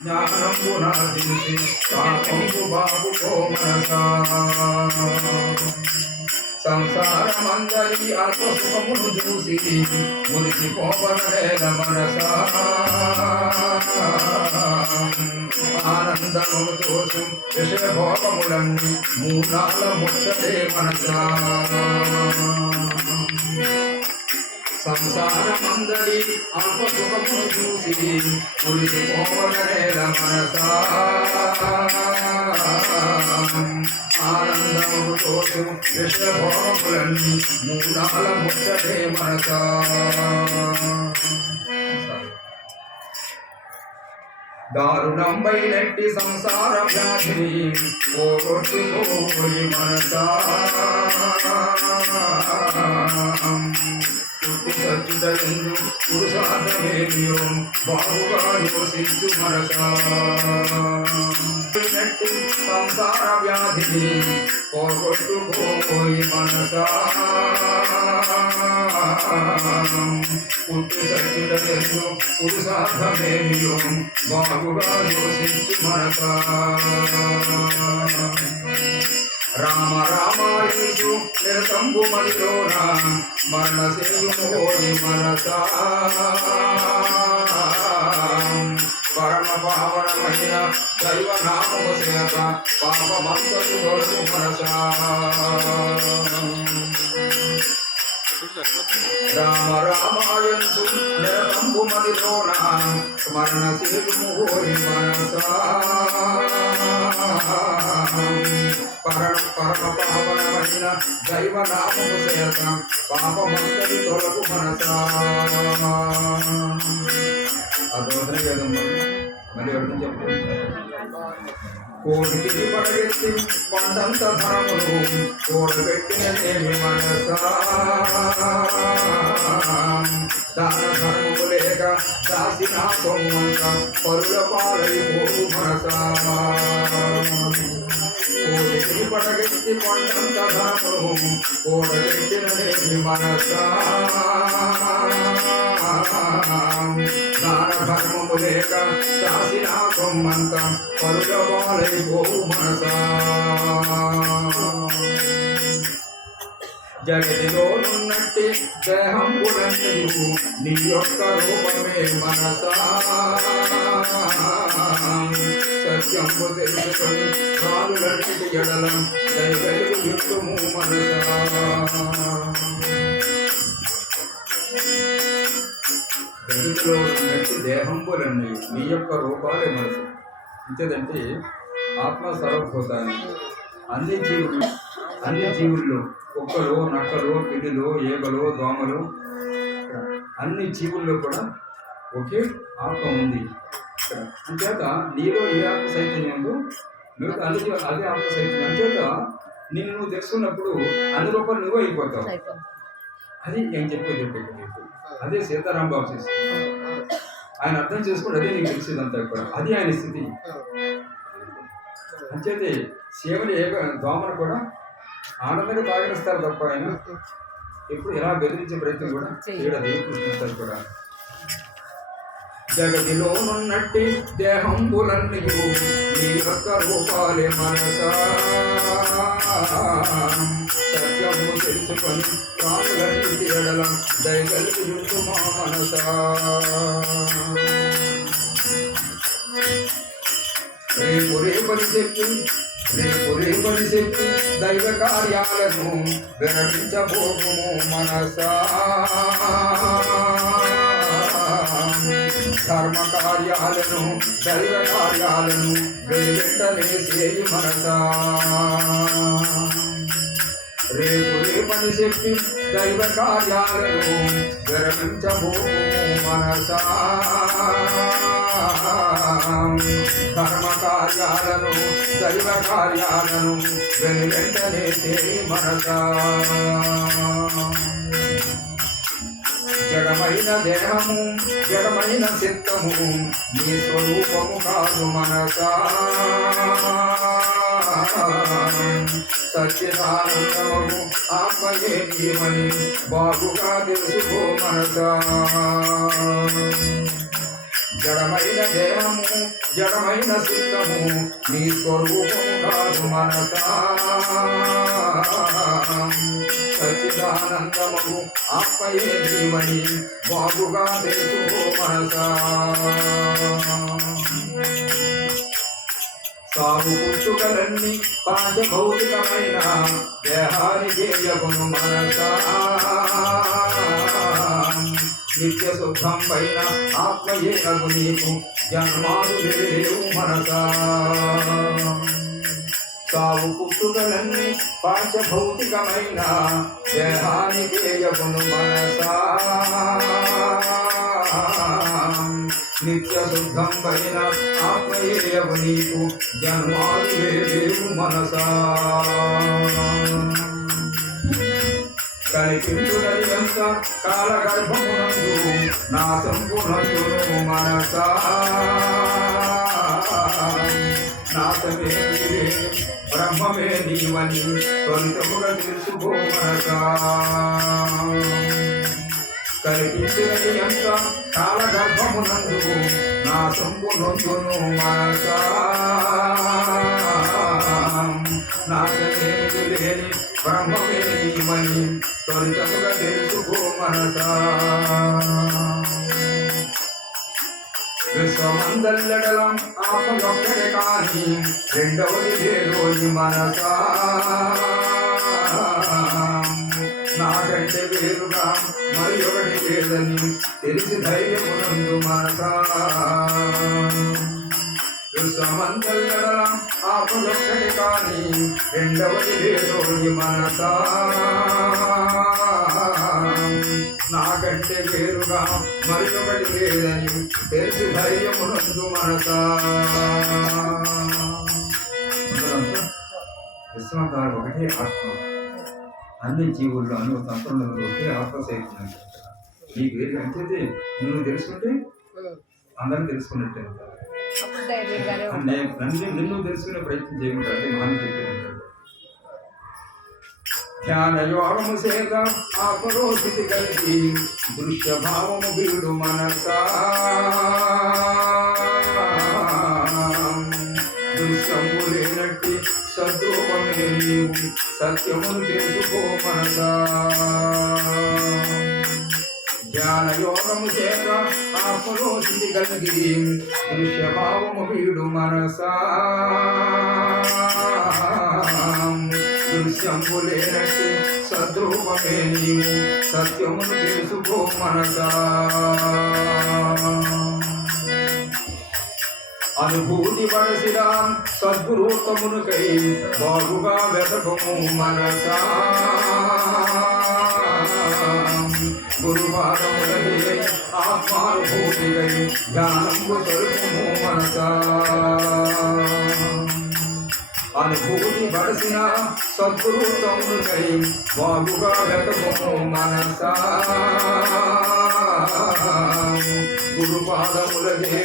జ్ఞానంబునాదించి పాపంబు బాబుకో మనసా సంసారమందరి అల్ప సుఖమును చూసి మురిసిపోవనేల మనసా ఆనందమును తోసు విషయభోగములన్నీ మూలాల ముచ్చటే మనసా సంసారమందరి అల్ప సుఖమును చూసి మురిసిపోవనేల మనసా ఆనందము తోసు విషయభోగములన్నీ మూలాల ముచ్చటే మనసా దారుణంబైనట్టి సంసార వ్యాధిని పోగొట్టుకోయి మనసా పుట్టి సచ్చుటందు పురుషార్థమేమియో బాగుగా యోసించు మనసా సంసార వ్యాధిని పోగొట్టుకోయి మనసా పుట్టి సచ్చుటందు పురుషార్థమేమియో బాగుగా యోసించు మనసా రామ రామాయుషు నిరతంబు మదిలోన మరణసేయుమోని మనసా పరమ పావనమైన దైవనామము చేత పాపమంతకు దొరకు మనసా రామ రామాయణు నిరతంబు మదిలోన స్మరణశీలుమోని మనసా పరమ పావనమైన దైవనామము చేత పాపమంతటి తొలగు మనసా అదోదనే కదమ్మా మళ్ళీ ఎవరిని చెప్పండి కోటికి పడగెత్తి కొండంత ధనమును కూడబెట్టినదేమి మనసా దాన ధర్మము లేక దాసిన సొమ్మంత పరుల పాలైపోవు మనసా కోటికి పడగెత్తి కొండంత ధనమును కూడబెట్టినదేమి మనసా దాన ధర్మము లేక దాసిన సొమ్మంత పరుల పాలైపోవు మనసా జగతిలోనున్నట్టి దేహంబులన్నయు నీ యొక్క రూపమే మనసా సత్యంబు తెలుసుకొని కాలులన్నిటి ఎడల దైవైపు యుద్ధము మనసా జగతిలో ఉన్నట్టి దేహంబులన్నయు నీ యొక్క రూపాలే మనసు ఇంతేదంటే ఆత్మ సర్వభూతాన్ని అన్ని జీవుల్లో కుక్కలు నక్కలు పిల్లులు ఏగలు దోమలు అన్ని జీవుల్లో కూడా ఒకే ఆత్మ ఉంది. అంచేత నీలో ఏ ఆత్మ చైతన్యం ఉందో మిగతా అదే ఆత్మ చైతన్యం. అంచేత నిన్ను నువ్వు తెలుసుకున్నప్పుడు అన్ని రూపాయలు నువ్వు అయిపోతావు. అది నేను చెప్పేది అదే సీతారాం బాబు చేసి ఆయన అర్థం చేసుకుంటే అదే నీకు తెలిసేదంతా కూడా అది ఆయన స్థితి. అంచేతే సేవలు దోమను కూడా ఆనందంగా తాగనిస్తారు తప్ప ఆయన ఎప్పుడు ఎలా బెదిరించే ప్రయత్నం కూడా చేయడది కృష్ణిస్తారు కూడా. జగతిలోనున్నట్టి దేహంబులన్నయు నీ యొక్క రూపాలే మనసా సత్యము తెలుసుకొని ప్రాణులన్నిటి ఎడల దయగలిగి మా మనసా రేపని చెప్పి దైవ కార్యాలను విరమించబోకుము మనసా ధర్మ కార్యాలను దైవ కార్యాలను వెంటనే చేయి మనసా రేపని చెప్పి దైవ కార్యాలను విరమించబోకుము మనసా ధర్మ కార్యాలను దైవ కార్యాలను వెంటనే చేయి మనసా జడమైన దేహము జడమైన చిత్తము నీ స్వరూపము కాదు మనసా సత్యనారాయణము ఆత్మయే నీవని బాగుగా తెలుసుకో మనసా జడమైన దేహము జడమైన చిత్తము నీ స్వరూపము కాదు మనసా సచ్చిదానందము ఆత్మయే జీవని బాగుగా తెలుసుకో మనసా సాగు పుట్టుకలన్నీ పాంచభౌతికమైన దేహానికి యగును మనసా నిత్య సుఖం పైన ఆత్మయే అగు నీకు జన్మాలు లేవు మనసా సాగు పుట్టుకలన్నీ పాంచభౌతికమైన దేహానికి యగును మనసా నిత్య శుద్ధం పైన ఆత్మయేయవు నీకు జన్మాలు లేవు మనసా కల్పించునది అంత కాలగర్భమునందు నా సంపూర్ణును మనసా నాశమే నీవే బ్రహ్మమే నీవని త్వరితముగా తెలుసుకో మనసా కల్పించినది అంత కాలగర్భమునందు నా సంపూర్ణును మనసా నాశమేమి లేని బ్రహ్మమే నీవని త్వరితముగా తెలుసుకో మనసా విశ్వమందల్లడలం ఆపలొక్కడే కాని రెండవది లేదోయి మనసా నాకంటే వేరుగా మరి ఒకటి లేదని తెలిసి ధైర్యమునందు మనసా విశ్వమందల్లడలం ఆపలొక్కడే కాని రెండవది లేదోయి మనసా నాకంటే వేరుగా మరి ఒకటి లేదని తెలిసి ధైర్యమునందు మనసా విశ్వకారు ఒకటే ఆత్మ అన్ని జీవుల్లో అన్ని సంపన్నులు ఒకే ఆత్మ సైతం నీకు ఏది అంతే నువ్వు తెలుసుకుంటే అందరూ తెలుసుకున్నట్టే నిన్ను తెలుసుకునే ప్రయత్నం చేయమంటే మనం చెప్పినట్టు ధ్యానయోగము సేక ఆపరోస్థితి కలిగి దృశ్య భావము వీడు మనసా దృశ్యము లేనట్టి సద్రూపమే నీవు సత్యమును తెలుసుకో మనసా జ్ఞానయోగము చేత ఆపరోస్థితి కలిగి దృశ్య భావము వీడు మనసా దృశ్యము లేనట్టి సద్రూపమే నీవు సత్యమును తెలుసుకో మనసా అనుభూతి పడసిన సద్గురుతమునుకై బాగుగా వెతకము మనసా గురుపాదములదే ఆత్మానుభూతికై ధ్యానము తరుపుము మనసా అనుభూతి పడసిన సద్గురుతమునుకై బాగుగా వెతకము మనసా గురుపాదములదే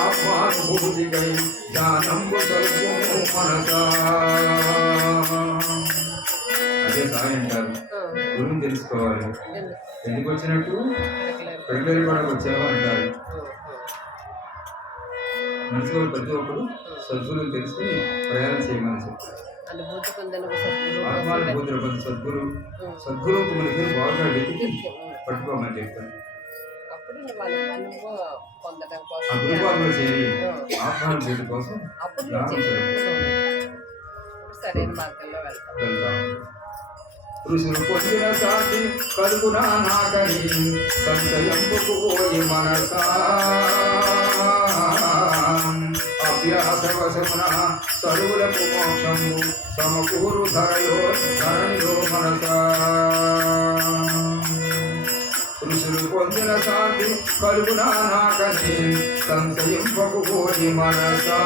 ఆత్మానుభూతికై ధ్యానము తరుపుము మనసా అదే సాయి అంటారు గురువుని తెలుసుకోవాలి ఎందుకు వచ్చినట్టు పెళ్ళి కూడా వచ్చావా అంటారు మనసులో ప్రతి ఒక్కరు సద్గురువుని తెలుసుకుని ప్రయాణం చేయమని చెప్తారు ఆత్మానుభూతులు పొంది సద్గురువు మనకి బాగా వెతికి పట్టుకోమని చెప్తారు ఆ గురుభావంలో చేరి ఆత్మానుభూతి కోసం సరైన మార్గంలో వెళ్తాం. ఋషులు పొందిన సాటి కలుగునా నాకని సంశయంపుకు పోయి మనసా అభ్యాసవశమున సరువులకు మోక్షము సమకూరు ధరణిలో మనసా ఋషులు పొందిన సాటి కలుగునా నాకని సంశయింపకు పోయి మనసా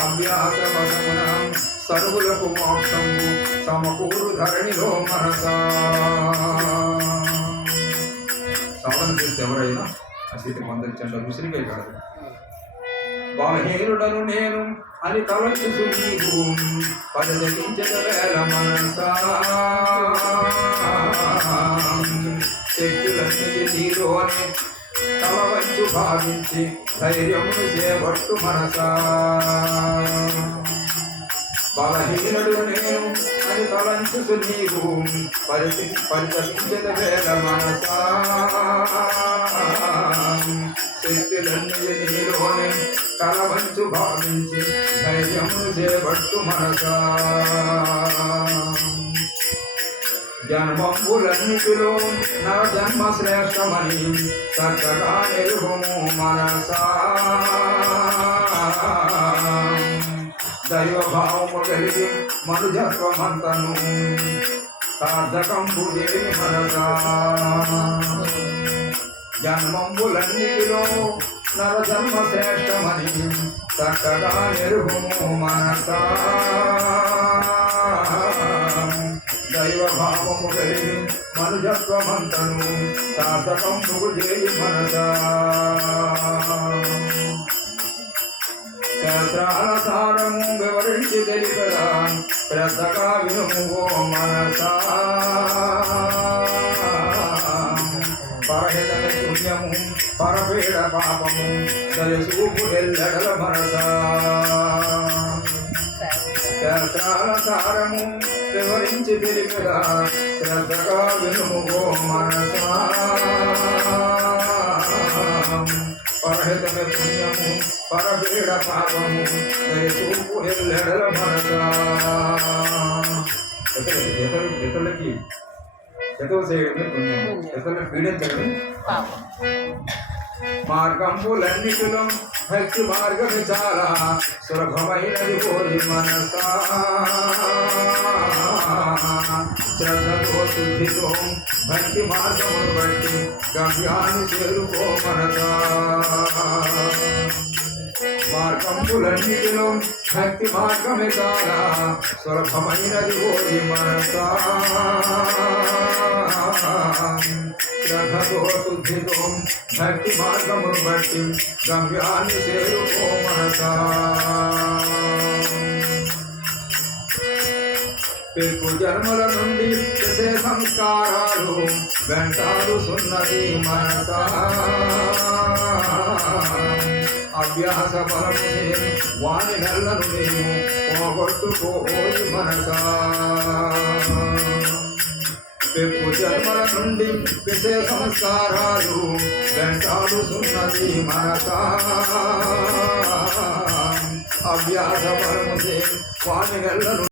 అభ్యాసవశమున సర్వులకు మోక్షము సమకూరు ధరణిలో మనసా సాధన చేస్తే ఎవరైనా ఆ స్థితి పొందొచ్చంట ఋషులకే కాదు బలహీనుడను నేను అని తలచుసు నీకు పరిదగించగల మనసా శక్తులన్నీ నీలోనే తమ వంచు భావించి ధైర్యమును చేపట్టు మనసా బలహీనుడు నేను అని తలంచుసు నీవు పరితపించద వేల మనసా శక్తులన్నీ నీలోనే తల వంచు భావించి ధైర్యమును చేపట్టు మనసా జన్మంబులన్నిటిలో నా జన్మ శ్రేష్టమని చక్కగా ఎరుగము మనసా దైవభావము కలిగి మనుజత్వమంతను సార్థకంబు దేవి మనసా జన్మంబులన్నిటిలో నర జన్మ శ్రేష్టమని చక్కగా ఎరుగము మనసా దైవభావము కలిగి మనుజత్వమంతను సార్థకంబు దేవి మనసా శాస్త్రాల సారము వివరించి తెలిపదా శ్రద్ధగా వినుము మనసా పరహితని పుణ్యము పరపీడ పాపము దయసూపు ఎల్లడల మనసా శాస్త్రాల సారము వివరించి తెలిపదా శ్రద్ధగా వినుము మనసా పరహితని పుణ్యము పరపీడ పాపము దయచూపు ఎల్లెడల మనసా ఇతరులకి ఎతవ చేయడమే పుణ్యము ఇతరులను పీడించడమే మార్గంబులన్నిటిలో భక్తి మార్గము చాలా సులభమైనది పోయి మనసా శ్రద్ధతో శుద్ధితో భక్తి మార్గమును బట్టి గమ్యాన్ని చేరుకో మనసా మార్గంబులన్నిటిలో భక్తి మార్గమే చాలా సులభమైనది పోయి మనసా శ్రద్ధతో శుద్ధితో భక్తి మార్గమును బట్టి గమ్యాన్ని చేరుకో మనసా పెక్కు జన్మల నుండి చేసే సంస్కారాలు వెంటాడుతున్నది మనసా అభ్యాస బలము వాని నెలను నేను పోగొట్టుకోయి మనసా పెక్కు జన్మల నుండి చేసే సంస్కారాలు వెంటాడుతున్నది మనసా అభ్యాస బలము వాని నెలను